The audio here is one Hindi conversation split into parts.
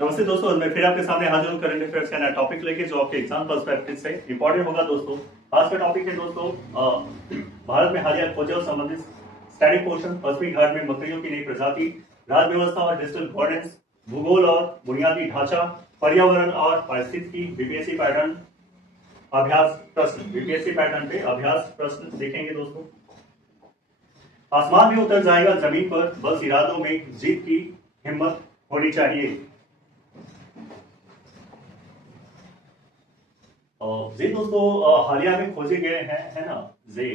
नमस्ते दोस्तों, मैं फिर आपके सामने हाजिर हूँ करंट अफेयर्स का नया टॉपिक लेके जो आपके एग्जाम पर्सपेक्टिव से इंपॉर्टेंट होगा दोस्तों। आज का टॉपिक है दोस्तों भारत में हालिया खोजों संबंधित स्टैटिक पोर्शन, पश्चिमी घाट में मकड़ियों की नई प्रजाति, राज्य व्यवस्था और डिजिटल गवर्नेंस, भूगोल और बुनियादी ढांचा, पर्यावरण और पारिस्थितिकी, बीपीएससी पैटर्न अभ्यास प्रश्न, बीपीएससी पैटर्न पे अभ्यास प्रश्न देखेंगे दोस्तों। आसमान भी उतर जाएगा जमीन पर, बस इरादों में जीत की हिम्मत होनी चाहिए। ये दोस्तों हालिया में खोजे गए हैं, है ना। ये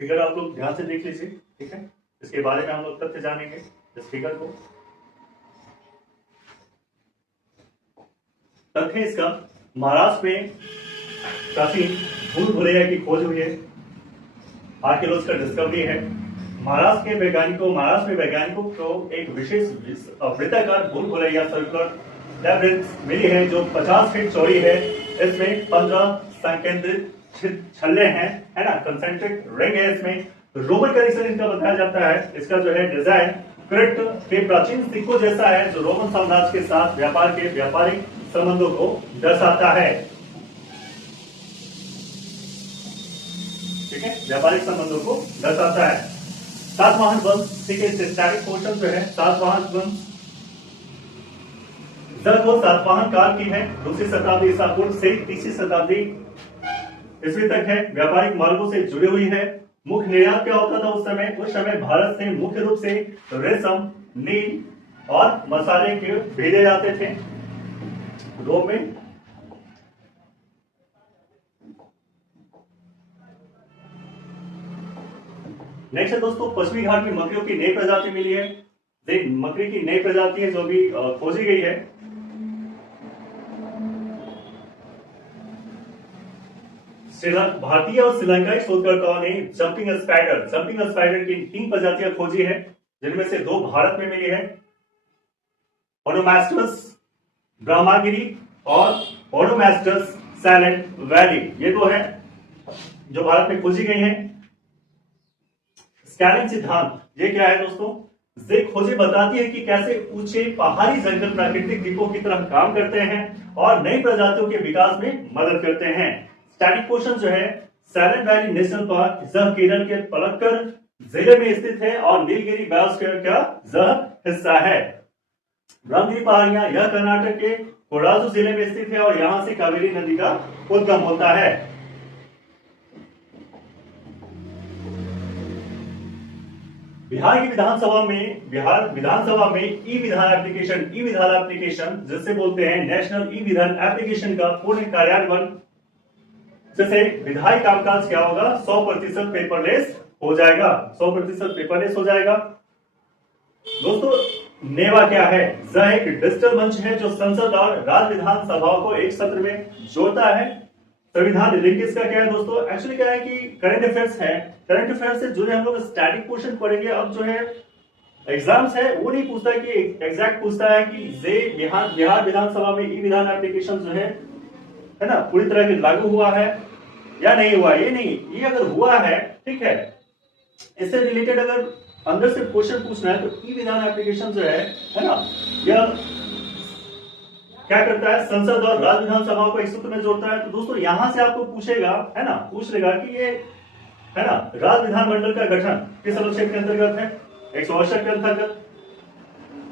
फिगर आप लोग ध्यान से देख लीजिए, ठीक है। इसके बारे में हम लोग तथ्य जानेंगे इस फिगर को। तथ्य इसका, महाराष्ट्र में प्राचीन भूल भुलैया की खोज हुई है, आर्कियोलॉजिकल का डिस्कवरी है। महाराष्ट्र में वैज्ञानिकों को एक विशेष वृत्ताकार भूल भुलैया सर्कुलर लैब्रिंथ मिली है जो 50 फीट चौड़ी है। इसमें 15 संकेंद्रित छल्ले हैं, है ना, कंसेंट्रिक रिंग है। इसमें रोमन करेक्शन इनका बताया जाता है। इसका जो है डिजाइन क्रेट के प्राचीन सिक्कों जैसा है जो रोमन साम्राज्य के साथ व्यापार के व्यापारिक संबंधों को दर्शाता है, ठीक है, व्यापारिक संबंधों को दर्शाता है। सातवाहन वंश, ठीक है, स्टैटिक पोर्शन जो है सातवाहन वंश वो सातवाहन काल की है, 2वीं शताब्दी ईसा पूर्व से 3वीं शताब्दी ईस्वी तक है। व्यापारिक मार्गों से जुड़ी हुई है। मुख्य निर्यात क्या होता था उस समय भारत से मुख्य रूप से रेशम, नील और मसाले के भेजे जाते थे रोम में। नेक्स्ट है दोस्तों, पश्चिमी घाट में मकड़ियों की नई प्रजाति मिली है। मकड़ी की नई प्रजाति है जो भी खोजी गई है। भारतीय और श्रीलंकाई शोधकर्ताओं ने जंपिंग स्पाइडर की 3 प्रजातियां खोजी है, जिनमें से 2 भारत में मिली है, ओनोमास्टस ब्रह्मागिरी और ओनोमास्टस साइलेंट वैली। ये 2 है जो भारत में खोजी गई है। स्कैनिंग सिद्धांत, ये क्या है दोस्तों? ये खोजें बताती है कि कैसे ऊंचे पहाड़ी जंगल प्राकृतिक द्वीपों की तरह काम करते हैं और नई प्रजातियों के विकास में मदद करते हैं। स्टैटिक पोर्शन जो है साइलेंट वैली नेशनल पार्क, यह केरल के पलक्कड़ जिले में स्थित है और नीलगिरी बायोस्फीयर का यह हिस्सा है। ब्रह्मगिरी पहाड़ियां, यह कर्नाटक के कोडागु जिले में स्थित है और यहां से कावेरी नदी का उद्गम होता है। बिहार विधानसभा में ई विधान एप्लीकेशन जिसे बोलते हैं नेशनल ई विधान एप्लीकेशन का पूर्ण कार्यान्वयन, जैसे विधायी कामकाज क्या होगा, 100% पेपरलेस हो जाएगा, 100% पेपरलेस हो जाएगा। दोस्तों नेवा क्या है? यह एक डिजिटल मंच है जो संसद और राज्य विधानसभाओं को एक सत्र में जोड़ता है। संविधान लिंक इसका क्या है दोस्तों? एक्चुअली क्या है कि करंट अफेयर्स है, करंट अफेयर्स से जुड़े हम लोग स्टैटिक पोर्शन पढ़ेंगे। अब जो है एग्जाम्स है वो नहीं पूछता है कि एग्जैक्ट पूछता है कि बिहार विधानसभा में ई विधान एप्लीकेशन जो है ना, पूरी तरह से लागू हुआ है या नहीं हुआ। ये नहीं, ये अगर हुआ है, ठीक है, इससे रिलेटेड अगर अंदर से क्वेश्चन पूछना है तो ई विधान एप्लीकेशन जो है ना, यह क्या करता है, संसद और राज्य विधानसभाओं को एक सूत्र में जोड़ता है। तो दोस्तों यहां से आपको पूछेगा, है ना, पूछ लेगा कि ये, है ना, राज्य विधानमंडल का गठन किस अनुच्छेद के अंतर्गत है? 168 के अंतर्गत।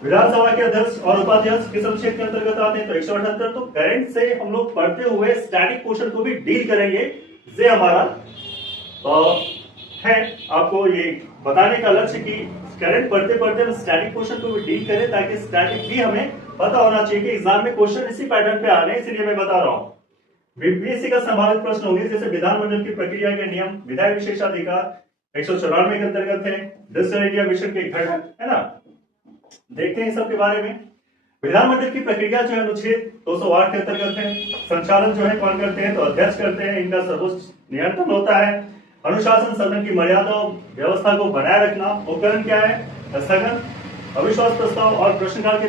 विधानसभा के अध्यक्ष और उपाध्यक्ष किस अनुच्छेद के अंतर्गत आते हैं? तो 178। तो करंट से हम लोग पढ़ते हुए स्टैटिक पोर्शन को भी डील करेंगे। ये हमारा है आपको ये बताने का लक्ष्य कि करंट पढ़ते पढ़ते हम स्टैटिक पोर्शन को भी डील करें, ताकि स्टैटिक भी हमें पता होना चाहिए कि एग्जाम में क्वेश्चन इसी पैटर्न पे आ रहे हैं, इसलिए मैं बता रहा हूं। बीपीएससी का संभावित प्रश्न होंगे जैसे विधानमंडल की प्रक्रिया के नियम, विधायी विशेषाधिकार 194 के अंतर्गत है, डिजिटल इंडिया मिशन के घटक, है ना, देखते हैं सब के बारे में। विधानमंडल की प्रक्रिया जो है अनुच्छेद 208 के अंतर्गत है। संचालन जो है कौन करते हैं? तो अध्यक्ष करते हैं, इनका सर्वोच्च नियंत्रण होता है। अनुशासन, सदन की मर्यादा व्यवस्था को बनाए रखना। उपकरण क्या है? स्थगन, अविश्वास प्रस्ताव और प्रश्नकाल के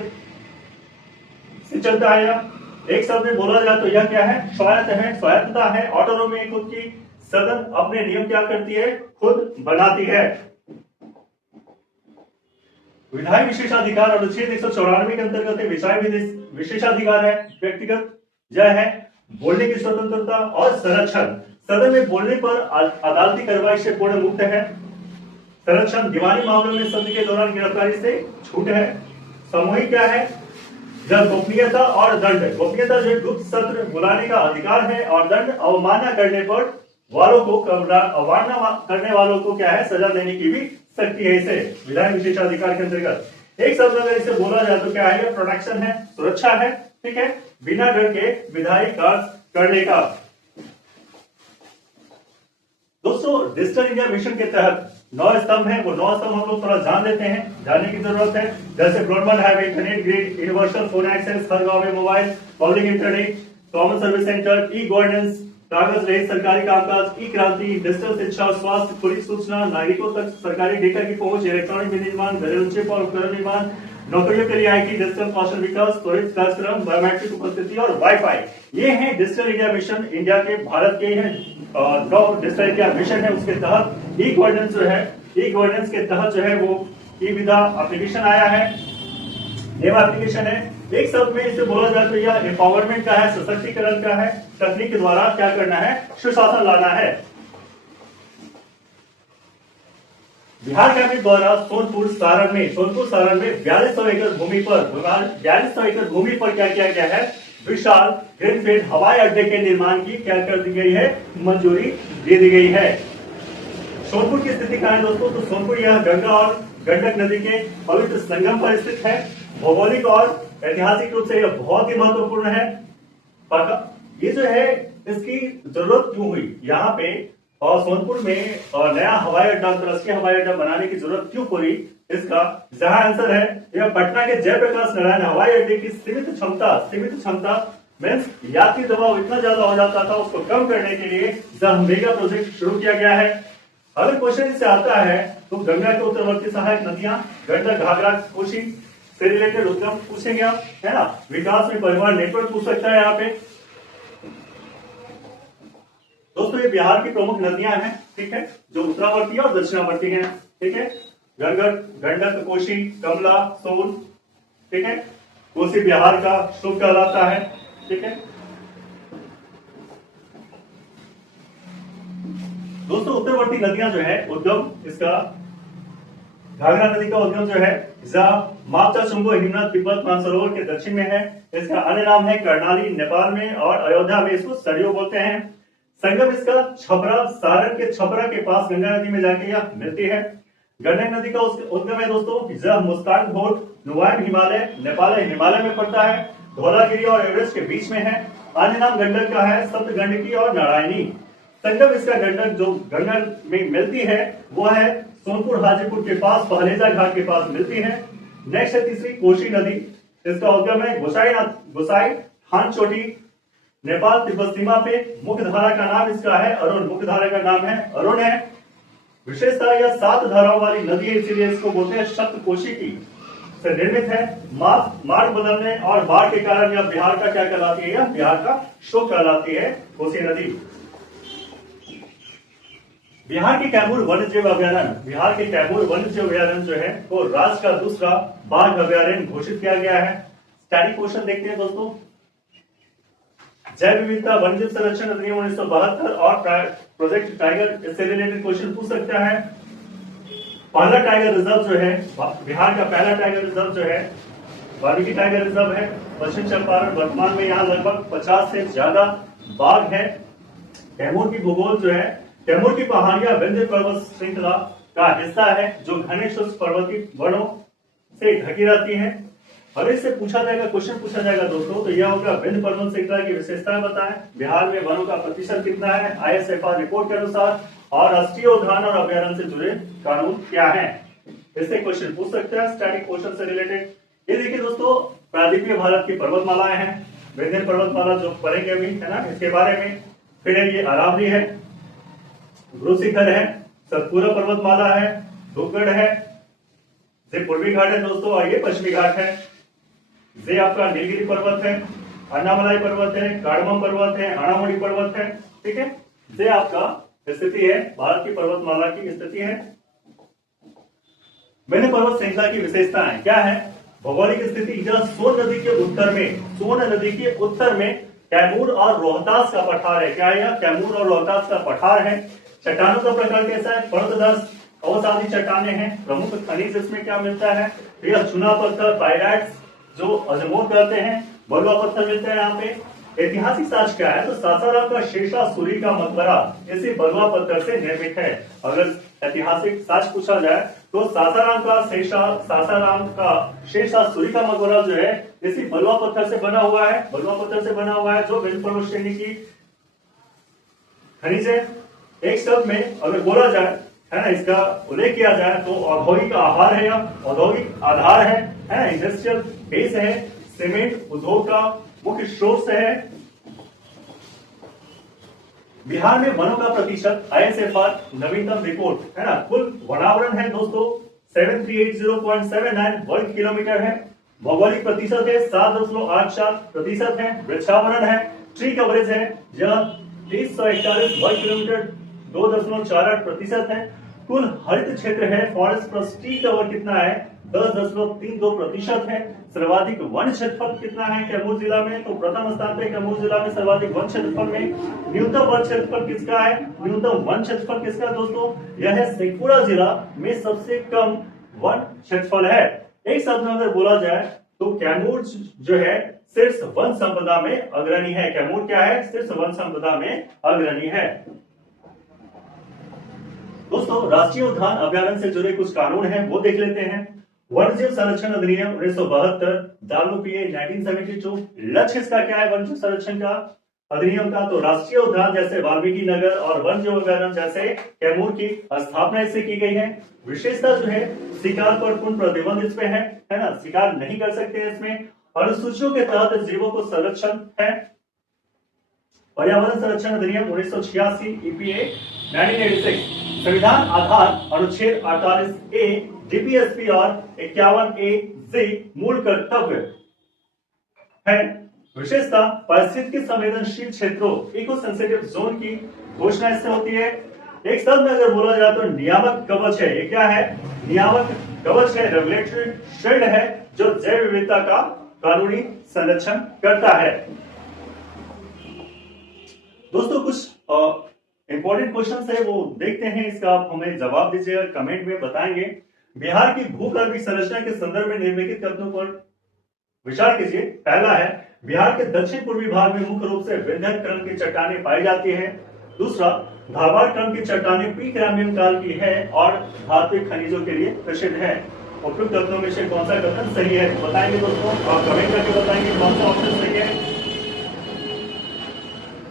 से चलता है। एक शब्द में बोला जाए तो यह क्या है? स्वायत्त है, स्वायत्तता है, ऑटोनॉमी है खुद की। सदन अपने नियम क्या करती है? खुद बनाती है। विधायी विशेषाधिकार अनुच्छेद 194 के अंतर्गत विधायी विशेषाधिकार है, व्यक्तिगत यह है बोलने की स्वतंत्रता और संरक्षण, सदन में बोलने पर अदालती कार्रवाई से पूर्ण मुक्त है। संरक्षण, दीवानी मामलों में सत्र के दौरान गिरफ्तारी से छूट है। सामूहिक क्या है, जब गोपनीयता और दंड, गोपनीयता जो गुप्त सत्र बुलाने का अधिकार है और दंड अवमानना करने पर वालों को अवमानना करने वालों को क्या है, सजा देने की भी शक्ति है इसे विधायी विशेषाधिकार के अंतर्गत। एक शब्द अगर इसे बोला जाए तो क्या है, ये प्रोटेक्शन है, सुरक्षा है, ठीक है, बिना डर के विधायी कार्य करने का। दोस्तों डिजिटल इंडिया मिशन के तहत 9 स्तंभ है, वो 9 स्तंभ हम लोग थोड़ा जान लेते हैं, जानने की जरूरत है। जैसे broadband highway, internet grid, universal phone access, हर गांव में mobile, public internet, common service centre, e governance, कागज रहित सरकारी कामकाज, ई क्रांति, डिजिटल शिक्षा और स्वास्थ्य, पुलिस सूचना, नागरिकों तक सरकारी डेटा की पहुंच, इलेक्ट्रॉनिक विनिर्माण, घरेलू चिप और उपकरण निर्माण, नौकरियों के लिए आईटी, डिजिटल कौशल विकास, त्वरित कार्यक्रम, बायोमेट्रिक उपस्थिति और वाईफाई, ये हैं डिजिटल इंडिया मिशन। इंडिया के, भारत के हैं 9 डिजिटल इंडिया मिशन है। उसके तहत ई गवर्नेंस जो है, ई गवर्नेंस के तहत जो है वो ई विधा एप्लीकेशन आया है, नेम एप्लीकेशन है। एक शब्द में इसे बोला जाए तो यह एम्पावरमेंट का है, सशक्तिकरण का है, तकनीक के द्वारा क्या करना है, सुशासन लाना है। बिहार कैबिनेट द्वारा सोनपुर सारण में 4200 एकड़ भूमि पर क्या किया गया है, विशाल ग्रीनफील्ड हवाई अड्डे के निर्माण की क्या कर दी गई है, मंजूरी दे दी गई है। सोनपुर की स्थिति कहां है दोस्तों, तो सोनपुर यह गंगा और गंडक नदी के पवित्र संगम पर स्थित है। भौगोलिक और ऐतिहासिक रूप से यह बहुत ही महत्वपूर्ण है। ये जो है इसकी जरूरत क्यों हुई यहाँ पे, और सोनपुर में नया हवाई अड्डा, अंतरराष्ट्रीय हवाई अड्डा बनाने की जरूरत क्यों पड़ी, इसका जहां आंसर है, यह पटना के जयप्रकाश नारायण हवाई अड्डे की सीमित क्षमता मीन्स यात्री दबाव इतना ज्यादा हो जाता था, उसको कम करने के लिए जहां मेगा प्रोजेक्ट शुरू किया गया है। अगर क्वेश्चन इससे आता है तो गंगा के उत्तरवर्ती सहायक नदियां, गंडक, घाघरा, कोसी से रिलेटेड उद्गम पूछेंगे आप, है ना। विकास में परिवहन नेटवर्क पूछ सकता है यहाँ पे। दोस्तों ये बिहार की प्रमुख नदियां हैं, ठीक है, जो उत्तरावर्ती और दक्षिणावर्ती हैं, ठीक है। गंडक, कोसी, कमला, सोन, ठीक है। कोसी बिहार का शुभ कहलाता है, ठीक है। दोस्तों उत्तरवर्ती नदियां जो है उद्गम, इसका घाघरा नदी का उद्गम जो है मापचा, चुंबो, हिमनद, तिब्बत, मानसरोवर के दक्षिण में है। इसका अन्य नाम है कर्णाली, नेपाल में, और अयोध्या में इसको सरयू बोलते हैं। संगम इसका छपरा, सारण के छपरा के पास गंगा नदी में जाके यह मिलती है। गंडक नदी का उद्गम है दोस्तों मुस्तांग घोट, नुआन हिमालय, नेपाल हिमालय में पड़ता है। धौलागिरी और एवरेस्ट के बीच में है। अन्य नाम गंडक का है सप्तगंडकी और नारायणी। संगम इसका गंडक जो गंगा में मिलती है वो है सोनपुर हाजीपुर के पास, पहलेजा घाट के पास मिलती है। नेक्स्ट है तीसरी कोसी नदी, इसका उद्गम है गोसाई थान चोटी, नेपाल तिब्बत सीमा पे। मुख्य धारा का नाम इसका है अरुण, मुख्य धारा का नाम है अरुण है। विशेषता यह 7 धाराओं वाली नदी है, इसीलिए इसको बोलते हैं सप्तकोशी से निर्मित है। मार्ग बदलने और बाढ़ के कारण यह बिहार का क्या कहलाती है, यह बिहार का शोक कहलाती है कोसी नदी। बिहार के कैमूर वन्यजीव अभयारण्य जो है वो राज्य का दूसरा बाघ अभयारण्य घोषित किया गया है। स्टैटिक क्वेश्चन देखते हैं दोस्तों। जैव विविधता वन्यजीव संरक्षण अधिनियम 1972 और प्रोजेक्ट टाइगर, इससे रिलेटेड क्वेश्चन पूछ सकता है। पहला टाइगर रिजर्व जो है, बिहार का पहला टाइगर रिजर्व जो है वाल्मीकि टाइगर रिजर्व है, पश्चिम चंपारण। वर्तमान में यहाँ लगभग 50 से ज्यादा बाघ है। कैमूर की भूगोल जो है, कैमूर की पहाड़ियां विंध्य पर्वत श्रृंखला का हिस्सा है जो घने शुष्क पर्वतीय वनों से ढकी रहती है। अगर इससे क्वेश्चन पूछा जाएगा दोस्तों तो यह होगा विंध्य पर्वत श्रृंखला की विशेषताएं बताएं, बिहार में वनों का प्रतिशत कितना है ISFR रिपोर्ट के अनुसार, और राष्ट्रीय उद्यान और अभयारण्य से जुड़े कानून क्या है। इससे क्वेश्चन पूछ सकते हैं स्टैटिक क्वेश्चन से रिलेटेड। ये देखिए दोस्तों प्रायद्वीपीय भारत की पर्वतमालाएं हैं, विंध्य पर्वतमाला जो पढ़ेंगे अभी, है ना, इसके बारे में। फिर ये अरावली है, गुरु शिखर है, सतपुरा पर्वतमाला है, धूपगढ़ है, ये पूर्वी घाट है दोस्तों, और ये पश्चिमी घाट है। ये आपका नीलगिरी पर्वत है, अन्नामलाई पर्वत है, काडमम पर्वत है, अणामुड़ी पर्वत है, ठीक है। ये आपका स्थिति है, भारत की पर्वतमाला की स्थिति है। विंध्य पर्वत श्रृंखला की विशेषताएं क्या है? भौगोलिक स्थिति, यह सोन नदी के उत्तर में कैमूर और रोहतास का पठार है। क्या है यह? कैमूर और रोहतास का पठार है। चट्टानों का प्रकार कैसा है? पर्वतदर्श अवसादी चट्टाने हैं। प्रमुख खनिज इसमें क्या मिलता है? यह चुना पत्थर, पायराइट्स जो अजमोद करते हैं, बलुआ पत्थर मिलता है यहाँ पे। ऐतिहासिक साक्ष्य क्या है? तो सासाराम का शेषासुरी का मकबरा इसी बलुआ पत्थर से निर्मित है। अगर ऐतिहासिक साक्ष्य पूछा जाए तो सासाराम का शेषासुरी का मकबरा जो है इसी बलुआ पत्थर से बना हुआ है। जो विंध्य पर्वत श्रेणी की खनिज है। एक शब्द में अगर बोला जाए, है ना, इसका उल्लेख किया जाए तो औद्योगिक आहार है या औद्योगिक आधार है, इंडस्ट्रियल बेस है। सीमेंट उद्योग का मुख्य स्रोत है। बिहार में वनों का प्रतिशत ISFR नवीनतम रिपोर्ट, है ना, कुल वनावरण है दोस्तों 7380.79 वर्ग किलोमीटर है। भौगोलिक प्रतिशत है 7.84% है। वृक्षावरण है, ट्री कवरेज है, यह 341 वर्ग किलोमीटर 2.48% है। कुल हरित क्षेत्र है, फॉरेस्ट प्लस ट्री कवर कितना है? 10.32% है। सर्वाधिक वन क्षेत्रफल कितना है कैमूर जिला में? तो प्रथम स्थान पे कैमूर जिला में सर्वाधिक वन क्षेत्रफल में। न्यूनतम वन क्षेत्रफल किसका है? न्यूनतम वन क्षेत्रफल किसका दोस्तों? यह है शेखपुरा जिला में सबसे कम वन क्षेत्रफल है। एक शब्द में अगर बोला जाए तो कैमूर जो है शीर्ष वन संपदा में अग्रणी है। कैमूर क्या है? शीर्ष वन संपदा में अग्रणी है। दोस्तों, राष्ट्रीय उद्यान अभ्यारण्य से जुड़े कुछ कानून हैं, वो देख लेते हैं। वन्यजीव संरक्षण अधिनियम 1972, WPA 1972। लक्ष्य इसका क्या है? वन्यजीव संरक्षण का अधिनियम का तो राष्ट्रीय उद्यान जैसे वाल्मीकि नगर और वन्यजीव अभ्यारण्य जैसे कैमूर की स्थापना इससे की गई है। विशेषता जो है शिकार पर पूर्ण प्रतिबंध इस पे है ना, शिकार नहीं कर सकते इसमें। अनुसूचियों के तहत जीवों को संरक्षण है। पर्यावरण संरक्षण अधिनियम 1986 EPA 1986। संविधान आधार अनुच्छेद 48A DPSP और 51A मूल कर्तव्य है। विशेषता पारिस्थितिकी संवेदनशील क्षेत्रों इको सेंसिटिव जोन की घोषणा इससे होती है। एक शब्द में अगर बोला जाए तो नियामक कवच है। ये क्या है? नियामक कवच है, रेगुलेटरी शील्ड है जो जैव विविधता का कानूनी संरक्षण करता है। दोस्तों, कुछ इंपॉर्टेंट क्वेश्चन है वो देखते हैं, इसका आप हमें जवाब दीजिएगा, कमेंट में बताएंगे। बिहार की भूगर्भीय संरचना के संदर्भ में निम्नलिखित कथनों पर विचार कीजिए। पहला है, बिहार के दक्षिण पूर्वी भाग में मुख्य रूप से विंध्य क्रम की चट्टानें पाई जाती है। दूसरा, धारवाड़ क्रम की चट्टानें प्री कैम्ब्रियन काल की है और धात्विक खनिजों के लिए प्रसिद्ध है। उपयुक्त कथनों में से कौन सा कथन सही है बताएंगे दोस्तों, आप कमेंट करके बताएंगे कौन सा ऑप्शन सही है।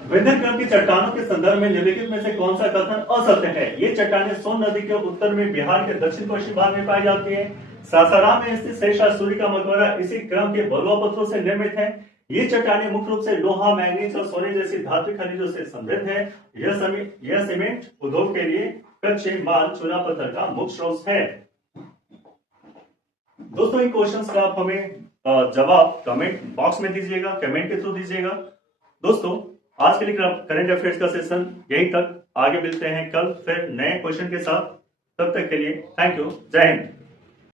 विंध्य क्रम की चट्टानों के संदर्भ में निम्नलिखित में से कौन सा कथन असत्य है? ये चट्टानें सोन नदी के उत्तर में बिहार के दक्षिण पश्चिम भाग में पाई जाती है। सासाराम में स्थित शेषासुरी का मकबरा इसी क्रम के बलुआ पत्थरों से निर्मित है। ये चट्टानें मुख्य रूप से लोहा, मैंगनीज और सोने जैसी धात्विक खनिजों से समृद्ध है। यह सीमेंट उद्योग के लिए कच्चे माल चूना पत्थर का मुख्य स्रोत है। दोस्तों, इन क्वेश्चंस का आप हमें जवाब कमेंट बॉक्स में दीजिएगा, कमेंट के थ्रू दीजिएगा। दोस्तों, आज के लिए करंट अफेयर्स का सेशन यहीं तक। आगे मिलते हैं कल फिर नए क्वेश्चन के साथ। तब तक के लिए थैंक यू। जय हिंद।